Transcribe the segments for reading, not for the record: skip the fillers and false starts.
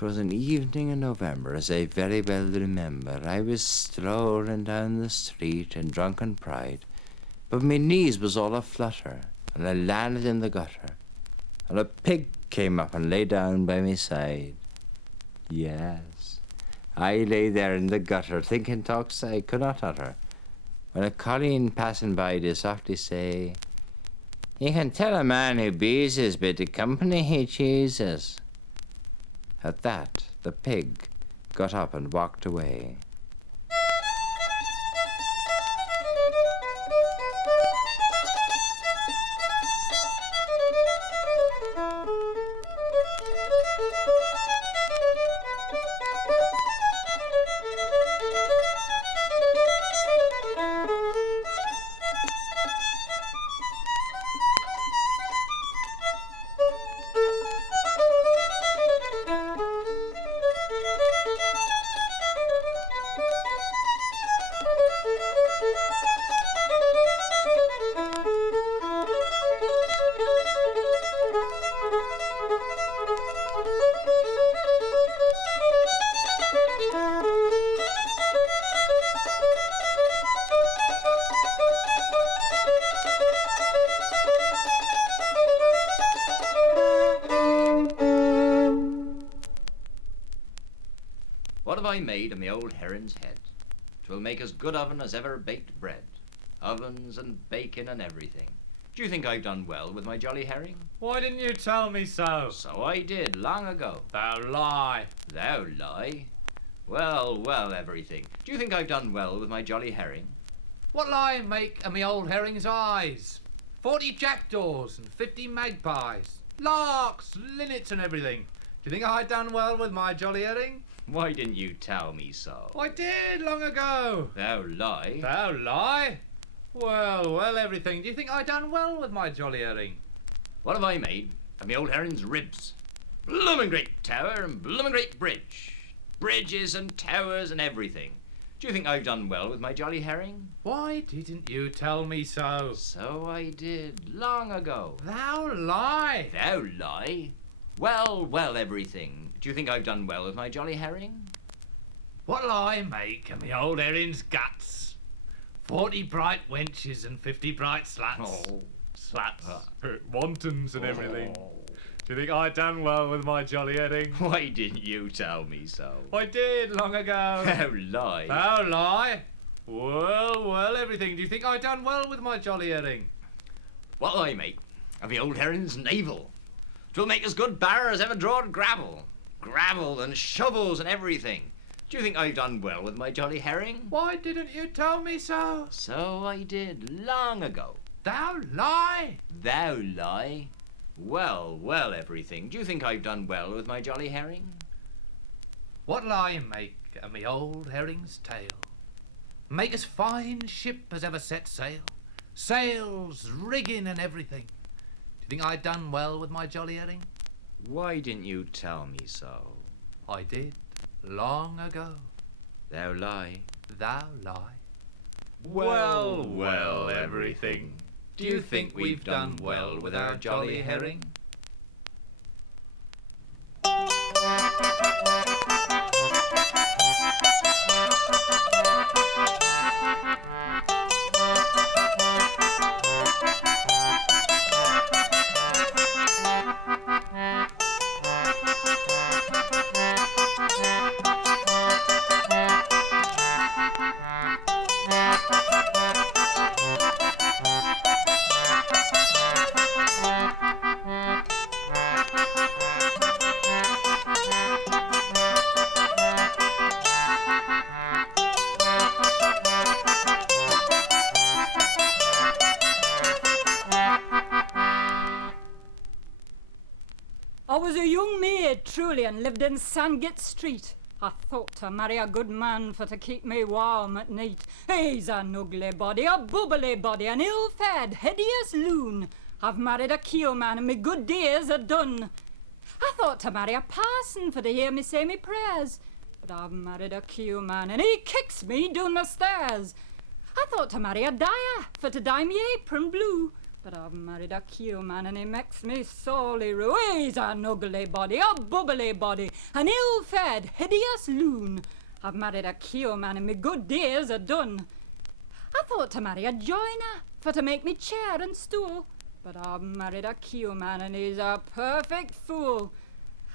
'Twas an evening in November, as I very well remember. I was strolling down the street in drunken pride, but my knees was all a-flutter, and I landed in the gutter, and a pig came up and lay down by my side. Yes, I lay there in the gutter, thinking talks I could not utter, when a colleen passing by did softly say, "You can tell a man who beeses by the company he chooses." At that, the pig got up and walked away. What have I made of me old herring's head? 'Twill make as good oven as ever baked bread. Ovens and bacon and everything. Do you think I've done well with my jolly herring? Why didn't you tell me so? So I did, long ago. Thou lie. Thou lie? Well, well, everything. Do you think I've done well with my jolly herring? What'll I make of me old herring's eyes? 40 jackdaws and 50 magpies. Larks, linnets and everything. Do you think I done well with my jolly herring? Why didn't you tell me so? I did, long ago. Thou lie? Thou lie? Well, well, everything. Do you think I done well with my jolly herring? What have I made of me old herring's ribs? Bloomin' great tower and bloomin' great bridge. Bridges and towers and everything. Do you think I've done well with my jolly herring? Why didn't you tell me so? So I did, long ago. Thou lie. Thou lie? Well, well, everything. Do you think I've done well with my jolly herring? What'll I make of me old herring's guts? 40 bright wenches and 50 bright slats. Oh. Slats. Wontons and everything. Do you think I done well with my jolly herring? Why didn't you tell me so? I did, long ago. Thou lie? Thou lie? Well, well, everything. Do you think I done well with my jolly herring? What'll I make of the old herring's navel? 'Twill make as good barrow as ever drawed gravel. Gravel and shovels and everything. Do you think I've done well with my jolly herring? Why didn't you tell me so? So I did, long ago. Thou lie? Thou lie? Well, well, everything. Do you think I've done well with my jolly herring? What'll I make of me old herring's tail? Make as fine ship as ever set sail. Sails, rigging and everything. Do you think I done well with my jolly herring? Why didn't you tell me so? I did, long ago. Thou lie? Thou lie? Well, well, everything. Do you think we've done well with our jolly herring? I was a young maid, truly, and lived in Sandgate Street. I thought to marry a good man for to keep me warm at night. He's an ugly body, a bubbly body, an ill-fed, hideous loon. I've married a keel man and me good days are done. I thought to marry a parson for to hear me say me prayers. But I've married a keel man and he kicks me down the stairs. I thought to marry a dyer for to dye me apron blue. But I've married a Q man and he makes me sorely rue. He's an ugly body, a bubbly body, an ill-fed, hideous loon. I've married a Q man and me good days are done. I thought to marry a joiner for to make me chair and stool. But I've married a Q man and he's a perfect fool.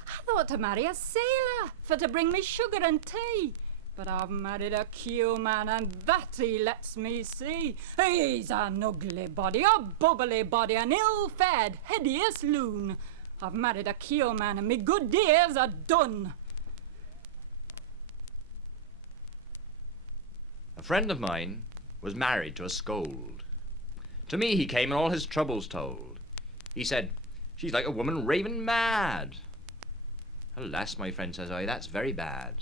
I thought to marry a sailor for to bring me sugar and tea. But I've married a Q man and that he lets me see. He's an ugly body, a bubbly body, an ill-fed, hideous loon. I've married a Q man and me good days are done. A friend of mine was married to a scold. To me he came and all his troubles told. He said, "She's like a woman raving mad." "Alas, my friend," says I, "that's very bad."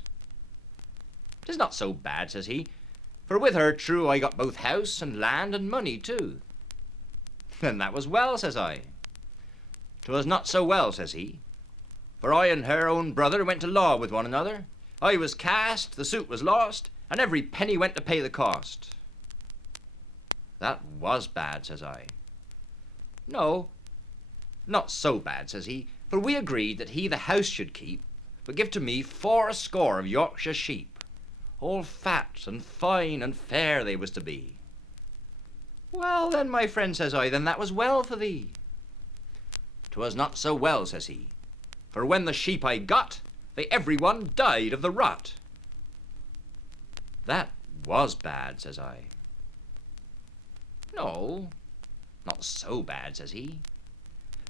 "'Tis not so bad," says he, "for with her, true, I got both house and land and money too." "Then that was well," says I. "'Twas not so well," says he, "for I and her own brother went to law with one another. I was cast, the suit was lost, and every penny went to pay the cost." "That was bad," says I. "No, not so bad," says he, "for we agreed that he the house should keep, but give to me 80 of Yorkshire sheep. All fat and fine and fair they was to be." "Well then, my friend," says I, "then that was well for thee." "'Twas not so well," says he, "for when the sheep I got, they every one died of the rot." "That was bad," says I. "No, not so bad," says he,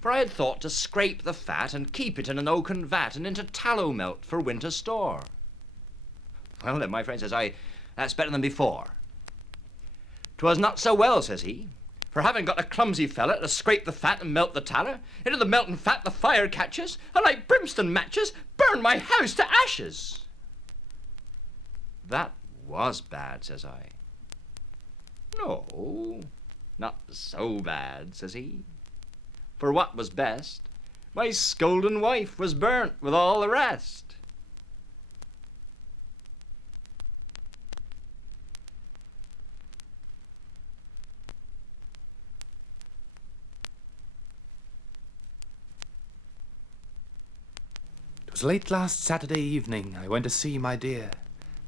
"for I had thought to scrape the fat and keep it in an oaken vat and into tallow melt for winter store." "Well then, my friend," says I, "that's better than before." "'Twas not so well," says he, "for having got a clumsy fella to scrape the fat and melt the tallow, into the melting fat the fire catches, and like brimstone matches, burn my house to ashes." "That was bad," says I. "No, not so bad," says he, "for what was best, my scolding wife was burnt with all the rest." It was late last Saturday evening I went to see my dear.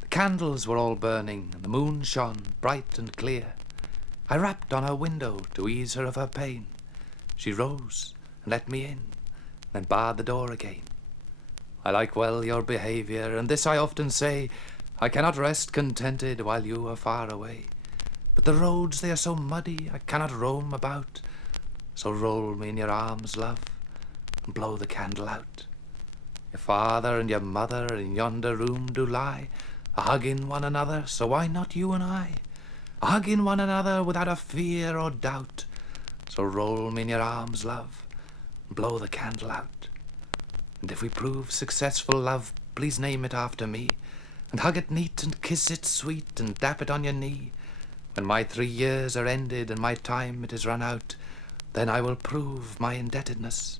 The candles were all burning and the moon shone bright and clear. I rapped on her window to ease her of her pain. She rose and let me in, then barred the door again. I like well your behaviour, and this I often say, I cannot rest contented while you are far away. But the roads they are so muddy I cannot roam about, so roll me in your arms, love, and blow the candle out. Your father and your mother in yonder room do lie, a-hugging one another, so why not you and I? A-hugging one another without a fear or doubt, so roll me in your arms, love, and blow the candle out. And if we prove successful, love, please name it after me, and hug it neat and kiss it sweet and dap it on your knee. When my 3 years are ended and my time it is run out, then I will prove my indebtedness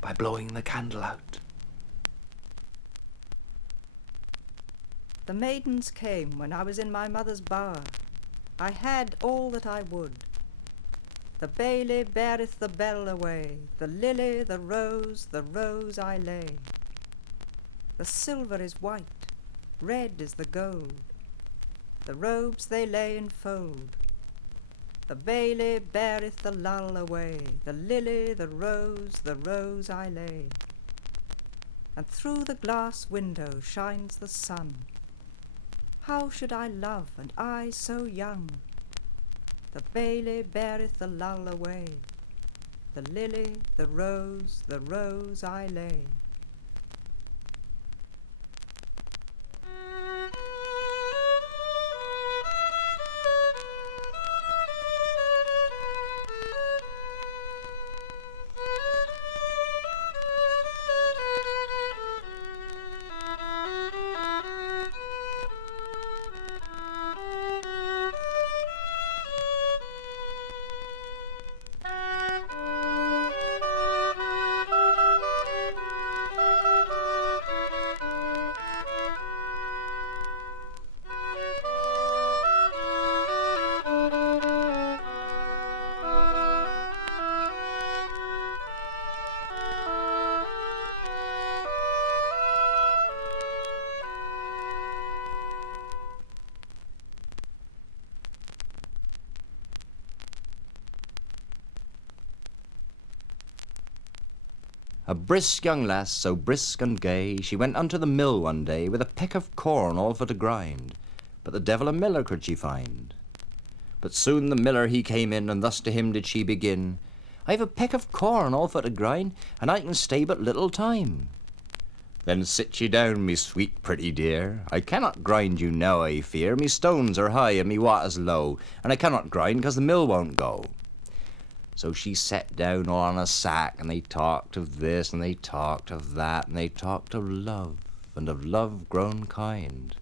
by blowing the candle out. The maidens came when I was in my mother's bower. I had all that I would. The bailey beareth the bell away, the lily, the rose I lay. The silver is white, red is the gold, the robes they lay in fold. The bailey beareth the lull away, the lily, the rose I lay. And through the glass window shines the sun. How should I love, and I so young? The bailey beareth the lull away, the lily, the rose I lay. A brisk young lass, so brisk and gay, she went unto the mill one day with a peck of corn all for to grind, but the devil a miller could she find. But soon the miller he came in, and thus to him did she begin, I've a peck of corn all for to grind, and I can stay but little time. Then sit ye down, me sweet pretty dear, I cannot grind you now, I fear, me stones are high and me water's low, and I cannot grind 'cause the mill won't go. So she sat down all on a sack, and they talked of this, and they talked of that, and they talked of love, and of love grown kind,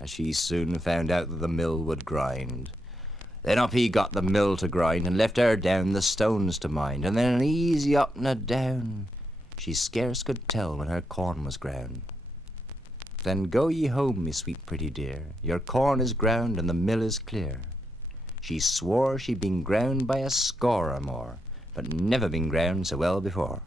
as she soon found out that the mill would grind. Then up he got the mill to grind, and left her down the stones to mind, and then an easy up and a down, she scarce could tell when her corn was ground. Then go ye home, me sweet pretty dear, your corn is ground and the mill is clear. She swore she'd been ground by a score or more, but never been ground so well before.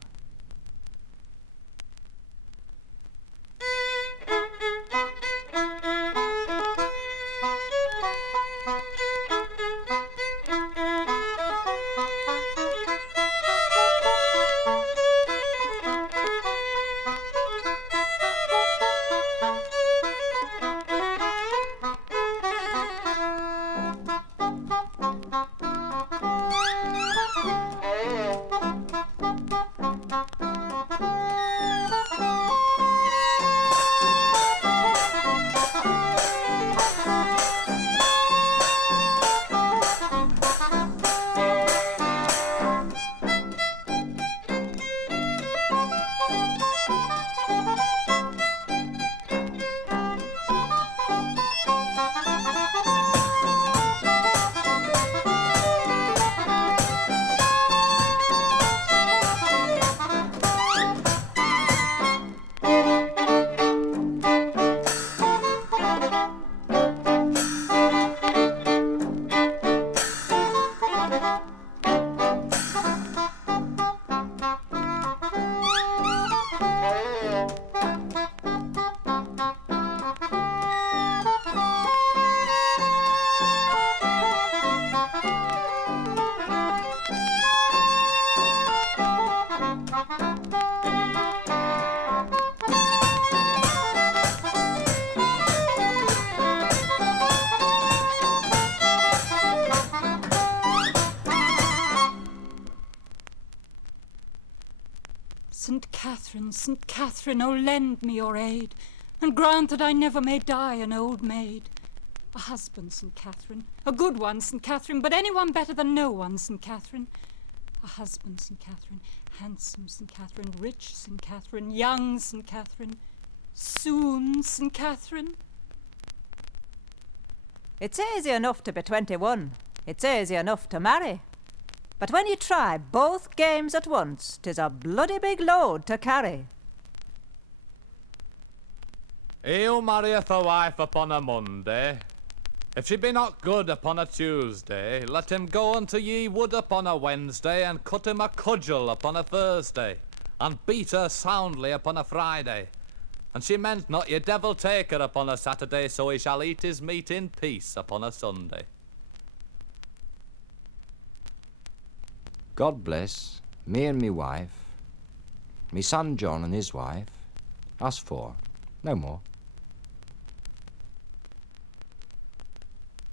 St. Catherine, oh lend me your aid, and grant that I never may die an old maid. A husband, St. Catherine, a good one, St. Catherine, but anyone better than no one, St. Catherine. A husband, St. Catherine, handsome St. Catherine, rich St. Catherine, young St. Catherine, soon St. Catherine. It's easy enough to be 21. It's easy enough to marry. But when you try both games at once, 'tis a bloody big load to carry. He'll marrieth a wife upon a Monday. If she be not good upon a Tuesday, let him go unto ye wood upon a Wednesday, and cut him a cudgel upon a Thursday, and beat her soundly upon a Friday. And she meant not ye devil take her upon a Saturday, so he shall eat his meat in peace upon a Sunday. God bless me and me wife, me son John and his wife, us four, no more.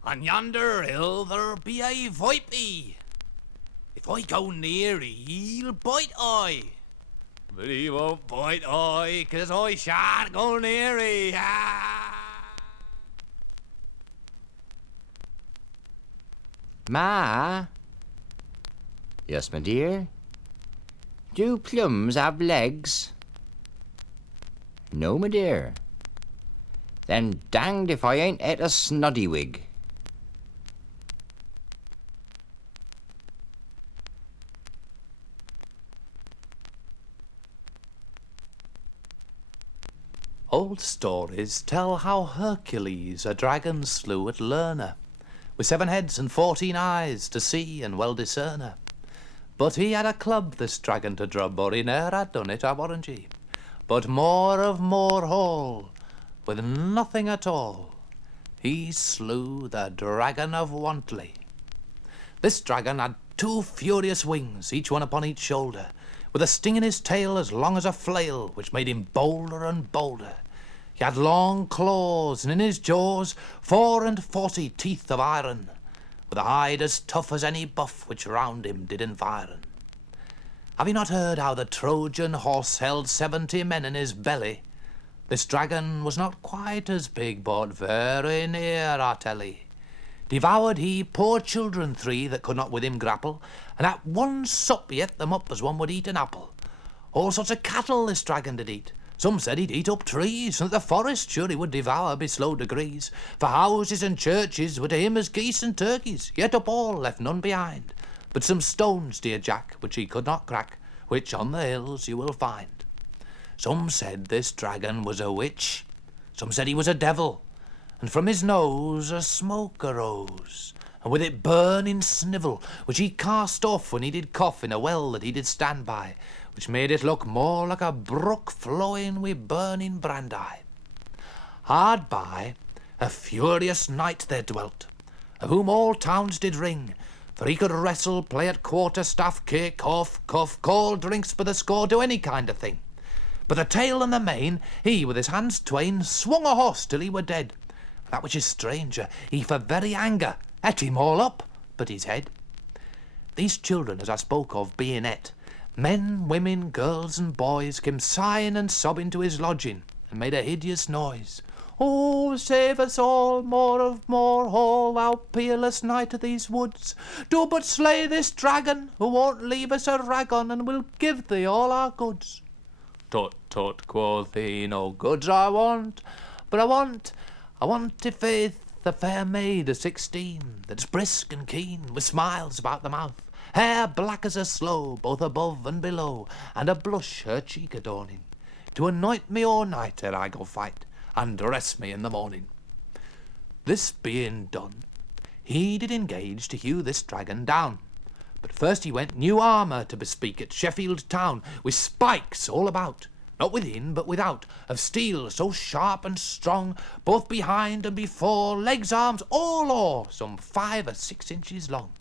On yonder hill there be a vipey. If I go near he'll bite I. But he won't bite I, 'cause I shan't go near he. Ma? Yes, my dear? Do plums have legs? No, my dear. Then danged if I ain't ate a snoddywig. Old stories tell how Hercules a dragon slew at Lerna, with 7 heads and 14 eyes to see and well discern her. But he had a club, this dragon, to drub, or he ne'er had done it, I warrant ye. But More of More Hall, with nothing at all, he slew the dragon of Wantley. This dragon had 2 furious wings, each one upon each shoulder, with a sting in his tail as long as a flail, which made him bolder and bolder. He had long claws, and in his jaws 44 teeth of iron, with a hide as tough as any buff which round him did environ. Have you not heard how the Trojan horse held 70 men in his belly? This dragon was not quite as big, but very near, I tell ye. Devoured he poor children 3 that could not with him grapple, and at one sup he ate them up as one would eat an apple. All sorts of cattle this dragon did eat. Some said he'd eat up trees, and that the forest sure he would devour by slow degrees. For houses and churches were to him as geese and turkeys, yet up all, left none behind. But some stones, dear Jack, which he could not crack, which on the hills you will find. Some said this dragon was a witch, some said he was a devil, and from his nose a smoke arose, and with it burning snivel, which he cast off when he did cough in a well that he did stand by, which made it look more like a brook flowing with burning brandy. Hard by, a furious knight there dwelt, of whom all towns did ring, for he could wrestle, play at quarterstaff, kick, off, cuff, call drinks for the score, do any kind of thing. But the tail and the mane, he with his hands twain swung a horse till he were dead. That which is stranger, he for very anger ate him all up but his head. These children, as I spoke of, being et, men, women, girls and boys came sighing and sobbing to his lodging and made a hideous noise. Oh, save us all, more of More Hall, thou peerless knight of these woods. Do but slay this dragon, who won't leave us a rag on, and will give thee all our goods. Tut, tut, quoth he, no goods I want, but I want i' faith a fair maid of 16, that's brisk and keen, with smiles about the mouth, hair black as a sloe, both above and below, and a blush her cheek adorning, to anoint me all night ere I go fight, and dress me in the morning. This being done, he did engage to hew this dragon down. But first he went new armour to bespeak at Sheffield town, with spikes all about, not within but without, of steel so sharp and strong, both behind and before, legs, arms, all o'er, some 5 or 6 inches long.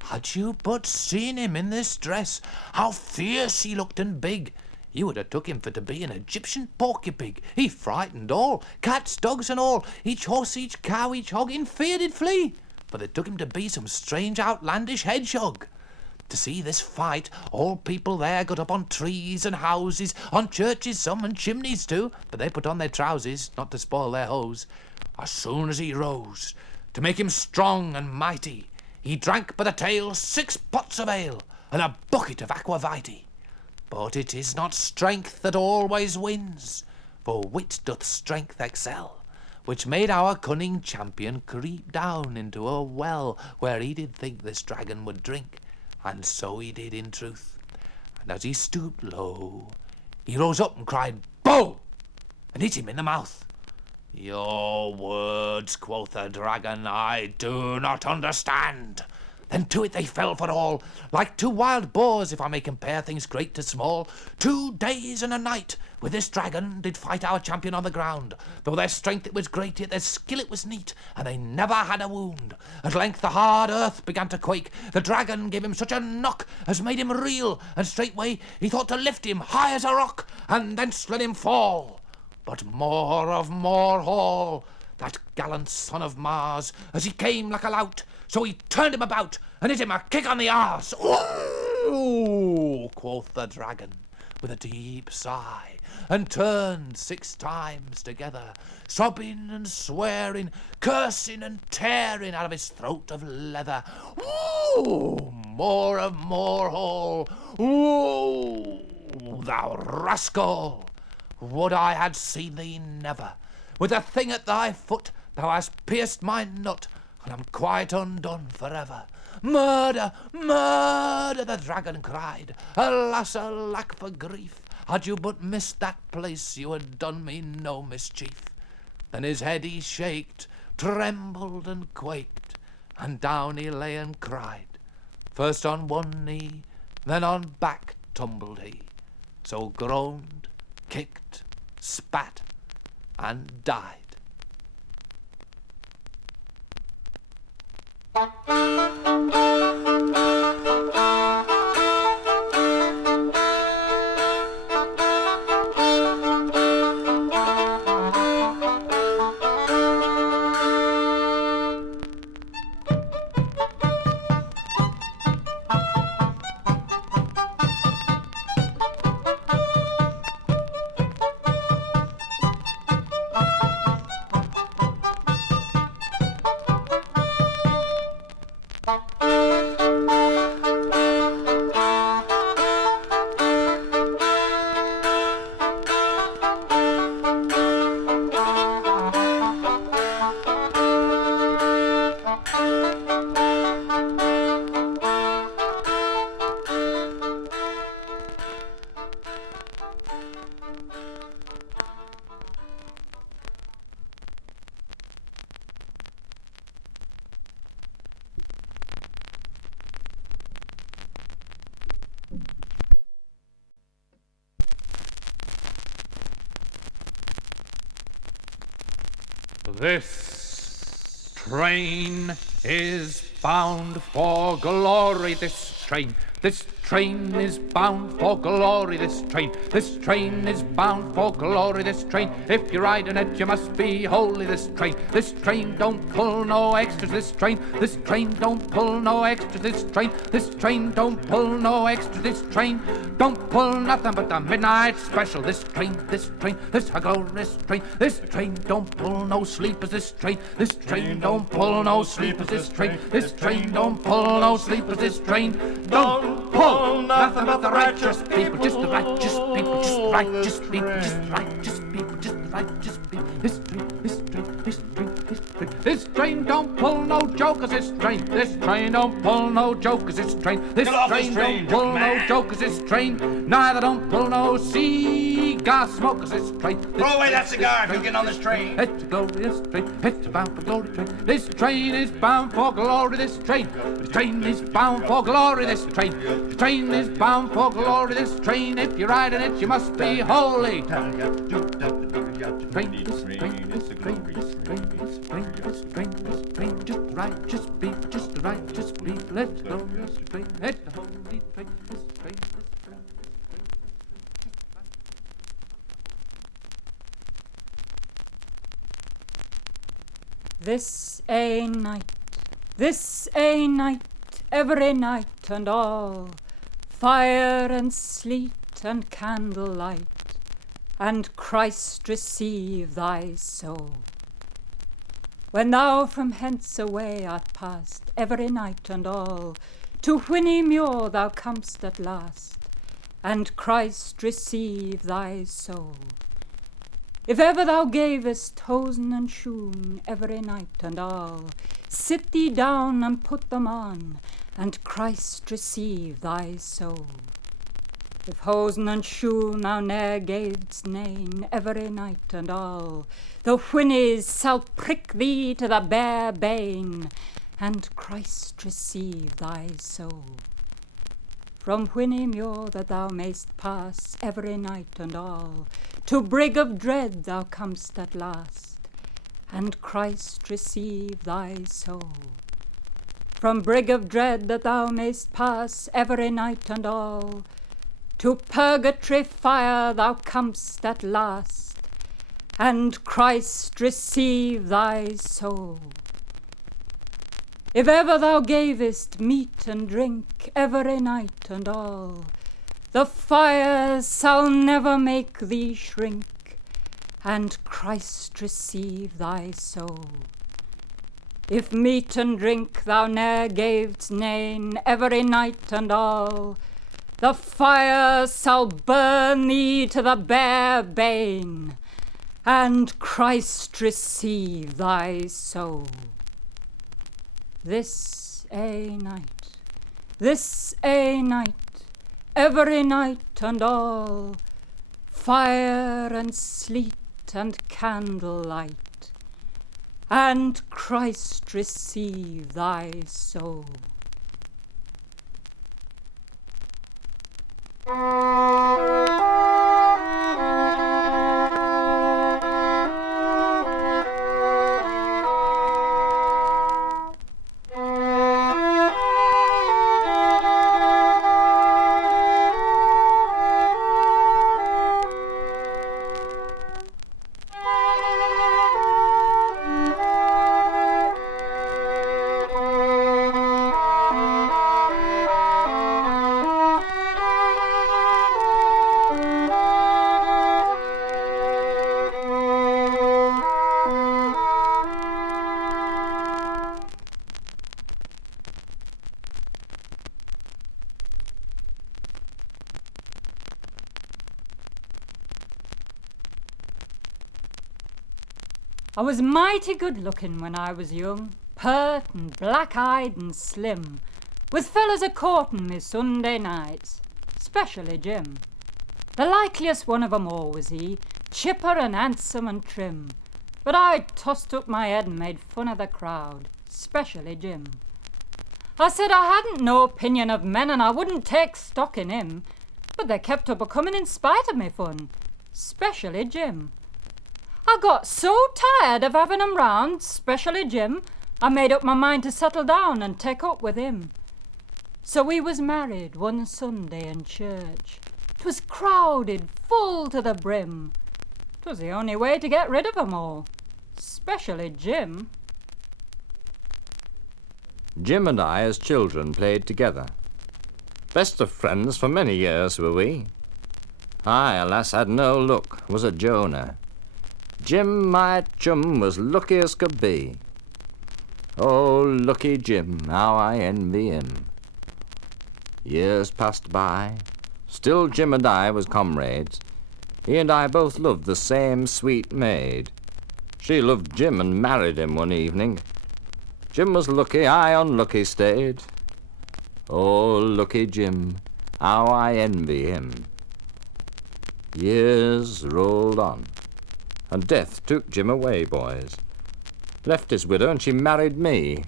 Had you but seen him in this dress, how fierce he looked and big, you would have took him for to be an Egyptian porky-pig. He frightened all, cats, dogs and all, each horse, each cow, each hog, in fear did flee, for they took him to be some strange outlandish hedgehog. To see this fight, all people there got up on trees and houses, on churches some, and chimneys too, but they put on their trousers, not to spoil their hose. As soon as he rose, to make him strong and mighty, he drank by the tail 6 pots of ale, and a bucket of aquavitae. But it is not strength that always wins, for wit doth strength excel, which made our cunning champion creep down into a well, where he did think this dragon would drink, and so he did in truth. And as he stooped low, he rose up and cried, "Bow!" and hit him in the mouth. "Your words," quoth the dragon, "I do not understand." Then to it they fell for all, like 2 wild boars, if I may compare things great to small. 2 days and a night with this dragon did fight our champion on the ground. Though their strength it was great, yet their skill it was neat, and they never had a wound. At length the hard earth began to quake. The dragon gave him such a knock as made him reel, and straightway he thought to lift him high as a rock, and thence let him fall. But More of More Hall, that gallant son of Mars, as he came like a lout, so he turned him about and hit him a kick on the arse. "Ooh!" quoth the dragon with a deep sigh, and turned 6 times together, sobbing and swearing, cursing and tearing out of his throat of leather. "Ooh! More of More Hall! Ooh! Thou rascal! Would I had seen thee never! With the thing at thy foot thou hast pierced my nut, and am quite undone forever. Murder! Murder!" the dragon cried. "Alas, alack for grief! Had you but missed that place, you had done me no mischief." Then his head he shaked, trembled and quaked, and down he lay and cried. First on one knee, then on back tumbled he, so groaned, kicked, spat, and died. This train is bound for glory, this train. This train is bound for glory, this train. This train is bound for glory, this train. If you ride in it, you must be holy, this train. This train don't pull no extras, this train. This train don't pull no extras, this train. This train don't pull no extras, this train. Don't pull nothing but the midnight special, this train, this a glorious train. This train don't pull no sleepers, this train. This train don't pull no sleepers, this train. This train don't pull no sleepers, this train. Don't pull nothing but the righteous people, just the righteous people, just the righteous people, just the righteous people, just the righteous people. This train, this train, this train, this train. This train don't pull no jokers, this train. This train don't pull no jokers, this train. This train don't pull no jokers, this train. Neither don't pull no cigar smokers, this train. Throw away that cigar if you get on this train. It's a glorious train, it's a bound for glory train. This train is bound for glory, this train. This train is bound for glory, this train. The train is bound for glory, this train. If you ride in it, you must be holy. Train, this train, this train, this train, this train, this train, this train. Just the righteous people, just the righteous people. Let's go, this train, it's the holy train, this train, this train, this train, this train. This a night, this a night, every night and all, fire and sleet and candlelight, and Christ receive thy soul. When thou from hence away art past, every night and all, to Whinny Muir thou comest at last, and Christ receive thy soul. If ever thou gavest hosen and shoon every night and all, sit thee down and put them on, and Christ receive thy soul. If hosen and shoon thou ne'er gavest nane every night and all, the whinnies shall prick thee to the bare bane, and Christ receive thy soul. From Whinny Muir that thou mayst pass every night and all, to Brig of Dread thou comest at last, and Christ receive thy soul. From Brig of Dread that thou mayst pass every night and all, to Purgatory fire thou comest at last, and Christ receive thy soul. If ever thou gavest meat and drink every night and all, the fire shall never make thee shrink, and Christ receive thy soul. If meat and drink thou ne'er gavest nane every night and all, the fire shall burn thee to the bare bane, and Christ receive thy soul. This a night, this a night, every night and all, fire and sleet and candlelight, and Christ receive thy soul. I was mighty good-looking when I was young, pert and black-eyed and slim, with fellas a-courting me Sunday nights, specially Jim. The likeliest one of 'em all was he, chipper and handsome and trim, but I tossed up my head and made fun of the crowd, specially Jim. I said I hadn't no opinion of men and I wouldn't take stock in him, but they kept up a-coming in spite of me fun, specially Jim. I got so tired of having 'em round, specially Jim, I made up my mind to settle down and take up with him. So we was married one Sunday in church. 'Twas crowded full to the brim. 'Twas the only way to get rid of 'em all, specially Jim. Jim and I as children played together. Best of friends for many years were we. I, alas, had no luck, was a Jonah. Jim, my chum, was lucky as could be. Oh, lucky Jim, how I envy him. Years passed by. Still Jim and I was comrades. He and I both loved the same sweet maid. She loved Jim and married him one evening. Jim was lucky, I unlucky stayed. Oh, lucky Jim, how I envy him. Years rolled on, and death took Jim away, boys. Left his widow and she married me.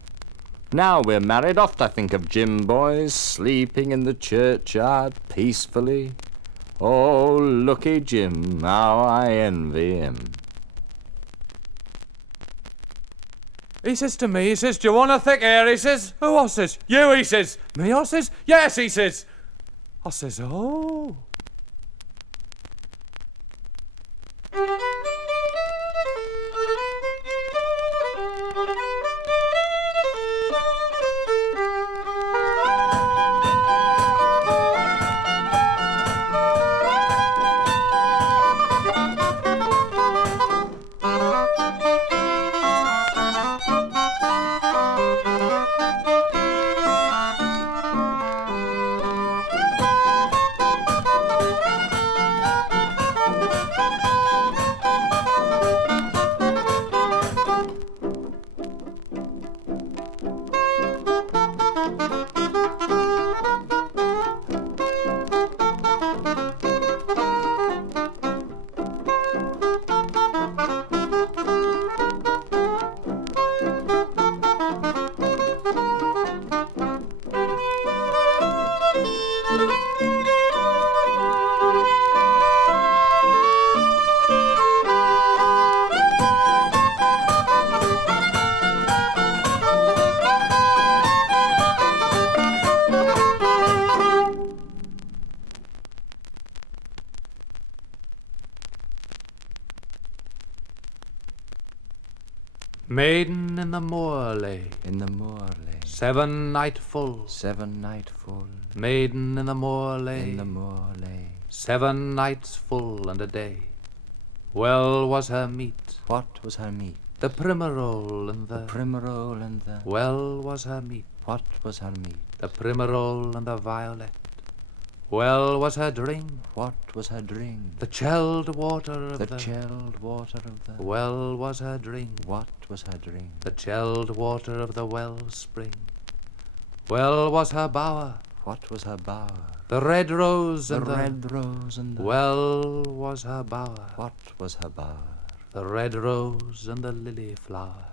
Now we're married, oft I think of Jim, boys, sleeping in the churchyard peacefully. Oh, lucky Jim, how I envy him. He says to me, he says, do you want a thick hair? He says, who? I says, you, he says. Me, I says, yes, he says. I says, oh. Maiden in the moor lay, In the moor lay, 7 night full. 7 night full. Maiden in the moor lay, In the moor lay. 7 nights full and a day. Well was her meat, What was her meat? the primrole and The primrole and the... well was her meat, What was her meat? the primrole and the violet. Well was her drink, What was her drink? the chilled water of The chilled water of the... well was her drink, What was her drink? the chilled water of the wellspring. Well was her bower, What was her bower? the red rose The and red rose and the... well was her bower, What was her bower? the red rose and the lily flower.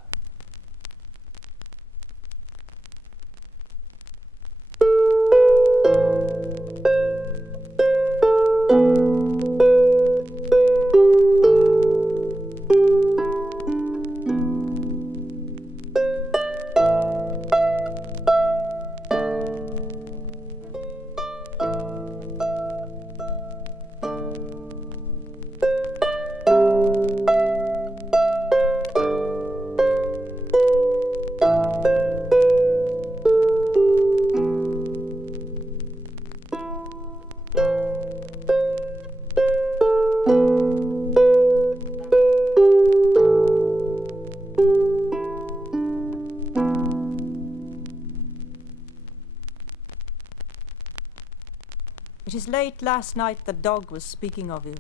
It is late last night the dog was speaking of you.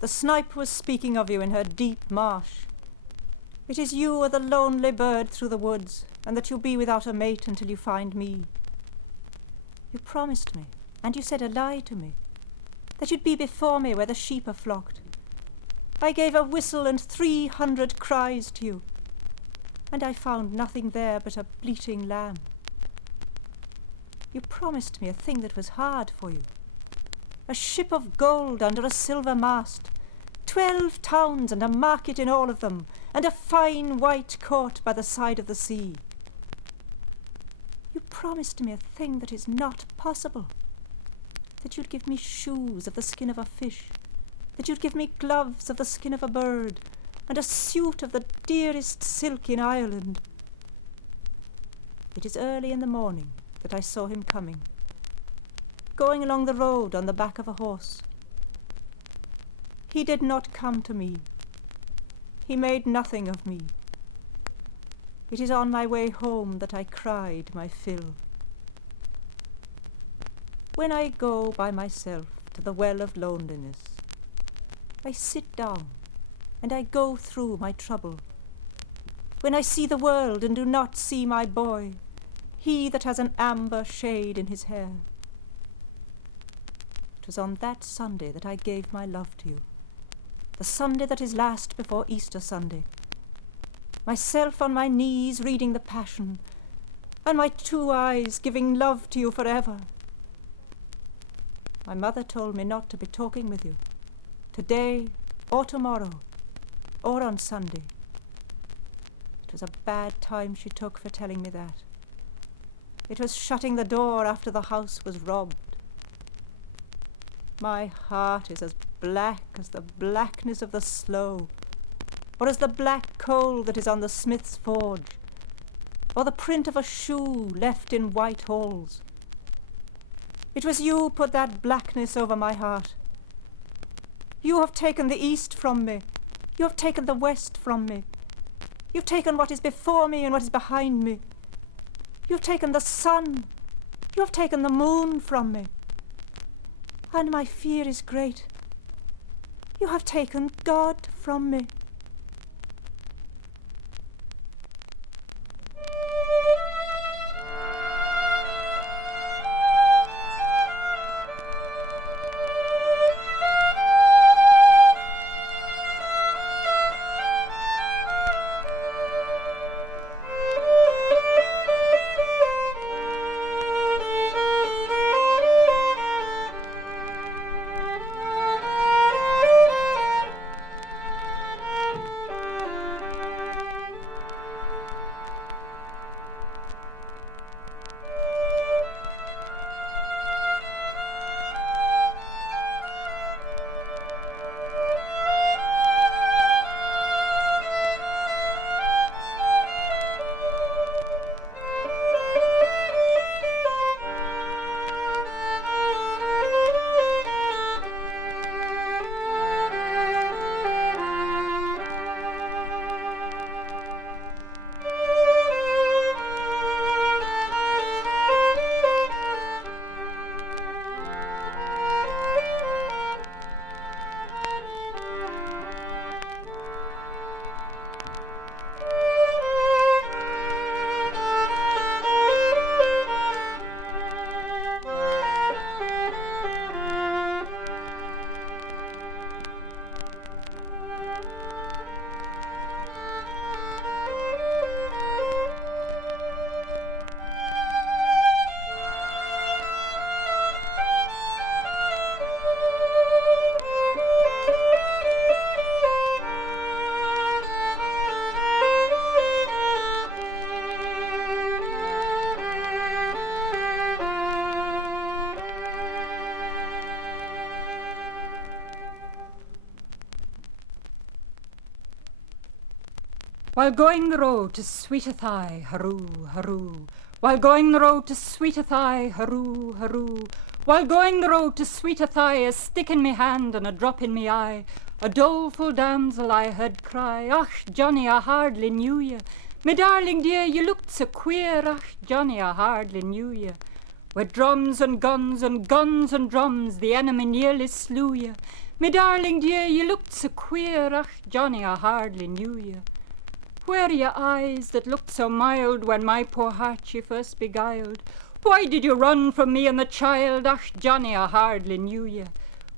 The snipe was speaking of you in her deep marsh. It is you are the lonely bird through the woods, and that you'll be without a mate until you find me. You promised me, and you said a lie to me, that you'd be before me where the sheep are flocked. I gave a whistle and 300 cries to you, and I found nothing there but a bleating lamb. You promised me a thing that was hard for you, a ship of gold under a silver mast, 12 towns and a market in all of them, and a fine white court by the side of the sea. You promised me a thing that is not possible, that you'd give me shoes of the skin of a fish, that you'd give me gloves of the skin of a bird, and a suit of the dearest silk in Ireland. It is early in the morning that I saw him coming, going along the road on the back of a horse. He did not come to me. He made nothing of me. It is on my way home that I cried my fill. When I go by myself to the well of loneliness, I sit down and I go through my trouble. When I see the world and do not see my boy, he that has an amber shade in his hair. It was on that Sunday that I gave my love to you, the Sunday that is last before Easter Sunday, myself on my knees reading the Passion, and my 2 eyes giving love to you forever. My mother told me not to be talking with you, today or tomorrow, or on Sunday. It was a bad time she took for telling me that. It was shutting the door after the house was robbed. My heart is as black as the blackness of the sloe, or as the black coal that is on the smith's forge, or the print of a shoe left in white holes. It was you put that blackness over my heart. You have taken the east from me. You have taken the west from me. You've taken what is before me and what is behind me. You've taken the sun. You have taken the moon from me. And my fear is great. You have taken God from me. While going the road to Sweetethigh, hurroo, hurroo. While going the road to Sweetethigh, hurroo, hurroo. While going the road to Sweetethigh, a stick in me hand and a drop in me eye, a doleful damsel I heard cry, "Ach, Johnny, I hardly knew ye. Me darling dear, you looked so queer. Ach, Johnny, I hardly knew ye. With drums and guns and guns and drums, the enemy nearly slew ye. Me darling dear, you looked so queer. Ach, Johnny, I hardly knew ye." Where are your eyes that looked so mild when my poor heart you first beguiled? Why did you run from me and the child? Ach, Johnny, I hardly knew you.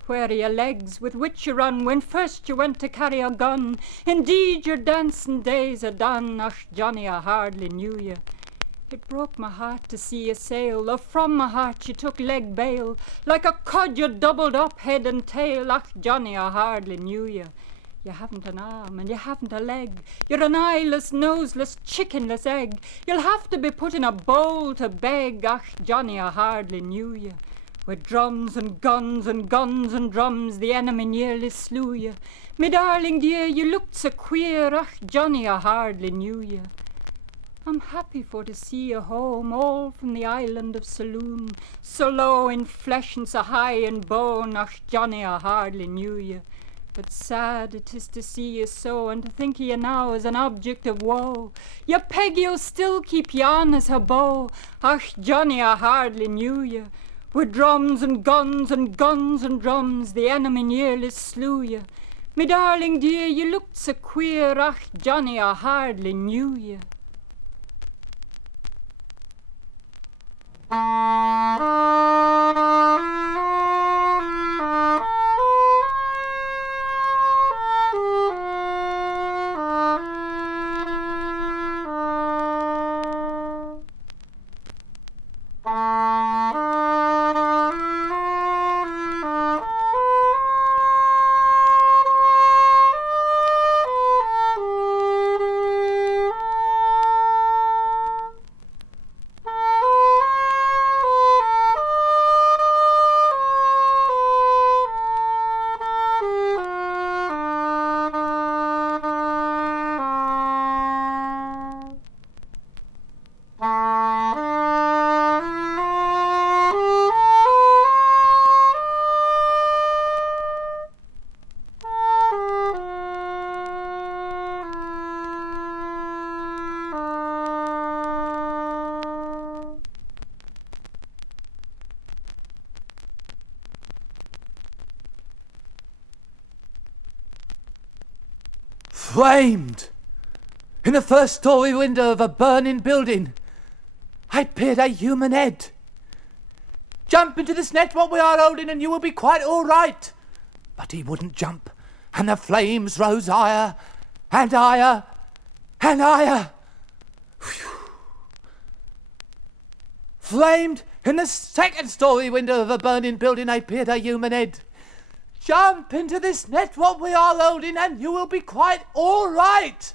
Where are your legs with which you run when first you went to carry a gun? Indeed, your dancing days are done. Ach, Johnny, I hardly knew you. It broke my heart to see you sail, though from my heart you took leg bail. Like a cod you doubled up head and tail. Ach, Johnny, I hardly knew you. You haven't an arm and you haven't a leg. You're an eyeless, noseless, chickenless egg. You'll have to be put in a bowl to beg. Ach, Johnny, I hardly knew you. With drums and guns and guns and drums, the enemy nearly slew you. Me darling dear, you looked so queer. Ach, Johnny, I hardly knew you. I'm happy for to see you home, all from the island of Saloon. So low in flesh and so high in bone. Ach, Johnny, I hardly knew you. But sad it is to see you so, and to think of you now as an object of woe. Your Peggy'll still keep you on as her beau. Ach, Johnny, I hardly knew you. With drums and guns and guns and drums, the enemy nearly slew you. Me darling dear, you looked so queer. Ach, Johnny, I hardly knew you. Flamed! In the first story window of a burning building, I peered a human head. Jump into this net what we are holding and you will be quite all right. But he wouldn't jump, and the flames rose higher and higher and higher. Whew. Flamed in the second story window of a burning building, I peered a human head. Jump into this net what we are holding and you will be quite all right.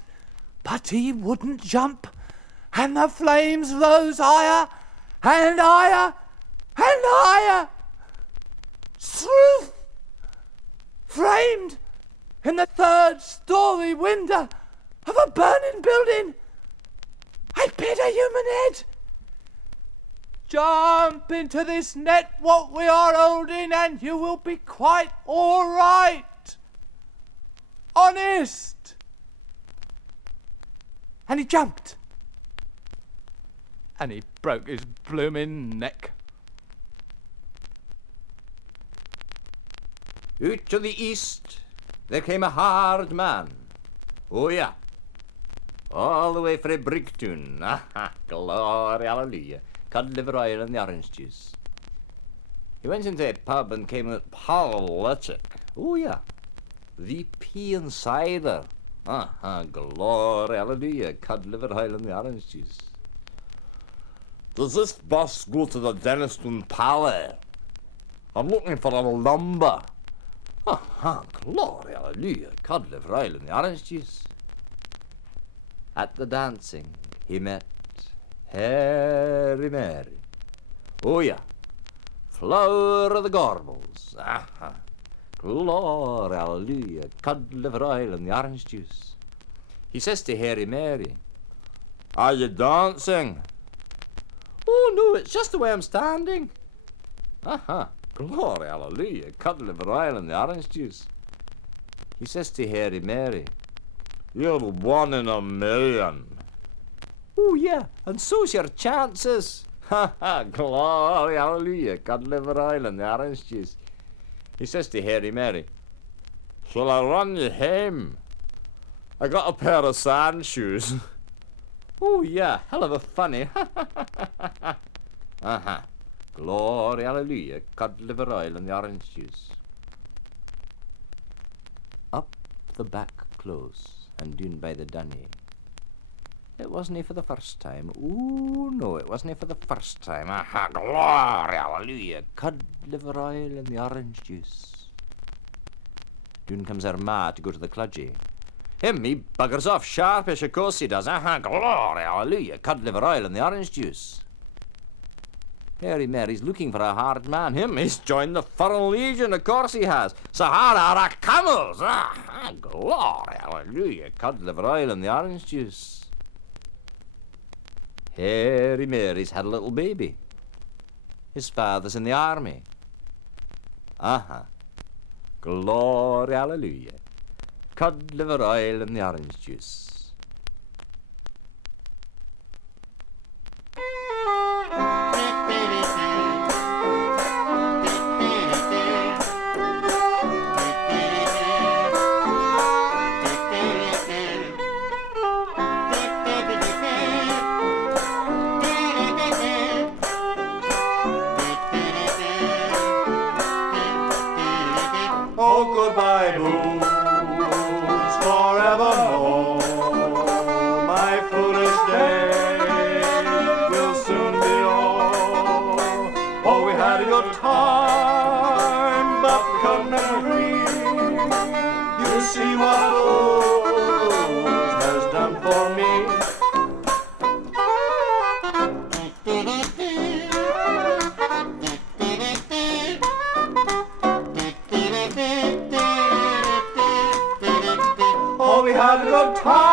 But he wouldn't jump, and the flames rose higher and higher and higher. Truth! Framed in the third story window of a burning building, I peered a human head. Jump into this net what we are holding and you will be quite all right. Honest. And he jumped. And he broke his blooming neck. Out to the east there came a hard man. Oh yeah. All the way from Brigtown. Glory, hallelujah. Cod liver oil and the orange juice. He went into a pub and came with paralytic. Oh yeah. The pea and cider. Glory, hallelujah. Cod liver oil and the orange juice. Does this bus go to the Denniston Palace? I'm looking for a lumber. Glory, hallelujah. Cod liver oil and the orange juice. At the dancing, he met Harry Mary. Oh yeah. Flower of the Gorbles. Glory, hallelujah. Cod liver oil and the orange juice. He says to Harry Mary, "Are you dancing?" "Oh no, it's just the way I'm standing." Glory, hallelujah. Cod liver oil and the orange juice. He says to Harry Mary, "You're 1 in a million." "Oh yeah, and so's your chances." Glory, hallelujah. Cod liver oil and the orange juice. He says to Harry Mary, "Shall I run you home?" I got a pair of sand shoes. Oh, yeah, hell of a funny. Uh-huh. Glory, hallelujah, cod liver oil and the orange juice. Up the back close and down by the dunny. It wasn't for the first time. Ooh, no, it wasn't for the first time. Aha, glory, hallelujah, cod liver oil and the orange juice. Doon comes her ma to go to the clodgy. Him, he buggers off sharpish, of course he does. Aha, glory, hallelujah, cod liver oil and the orange juice. Mary Mary's looking for a hard man. Him, he's joined the Foreign Legion, of course he has. Sahara are camels. Ah, glory, hallelujah, cod liver oil and the orange juice. Harry Mary's had a little baby. His father's in the army. Uh-huh. Glory, hallelujah. Cod liver oil and the orange juice. Oh, goodbye, blues, forevermore. My foolish days will soon be o'er. Oh, we had a good time, but we couldn't agree. You see what blues has done for me. Oh, we had a good time.